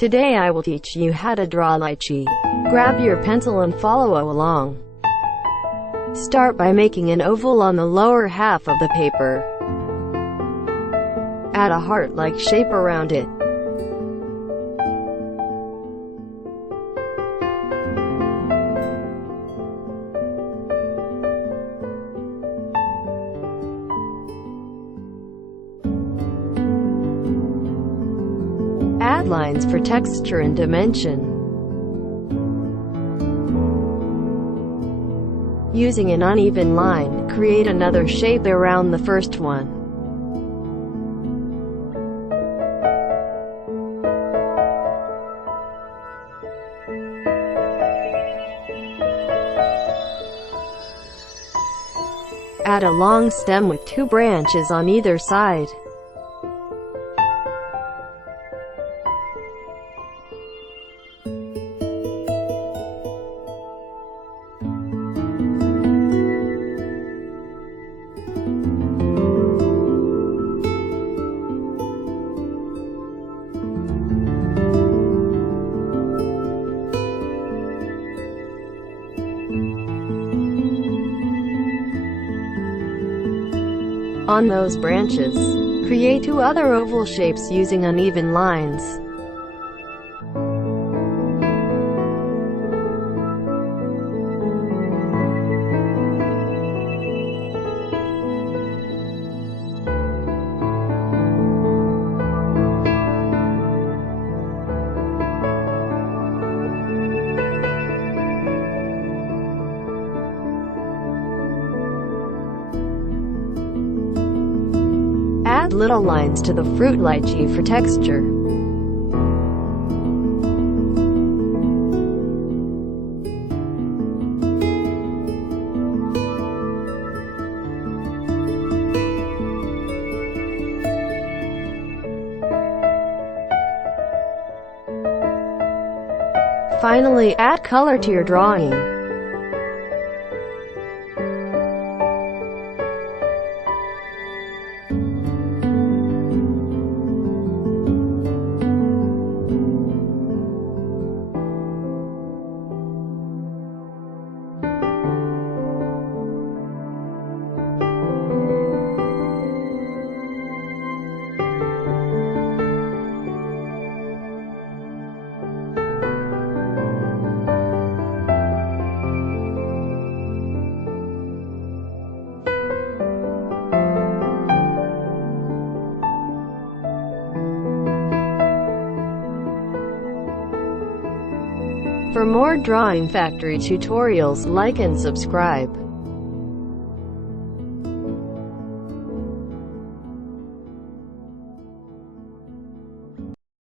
Today I will teach you how to draw lychee. Grab your pencil and follow along. Start by making an oval on the lower half of the paper. Add a heart-like shape around it. Add lines for texture and dimension. Using an uneven line, create another shape around the first one. Add a long stem with 2 branches on either side. On those branches, create 2 other oval shapes using uneven lines. Add little lines to the fruit lychee for texture. Finally, add color to your drawing. For more Drawing Factory tutorials, like and subscribe.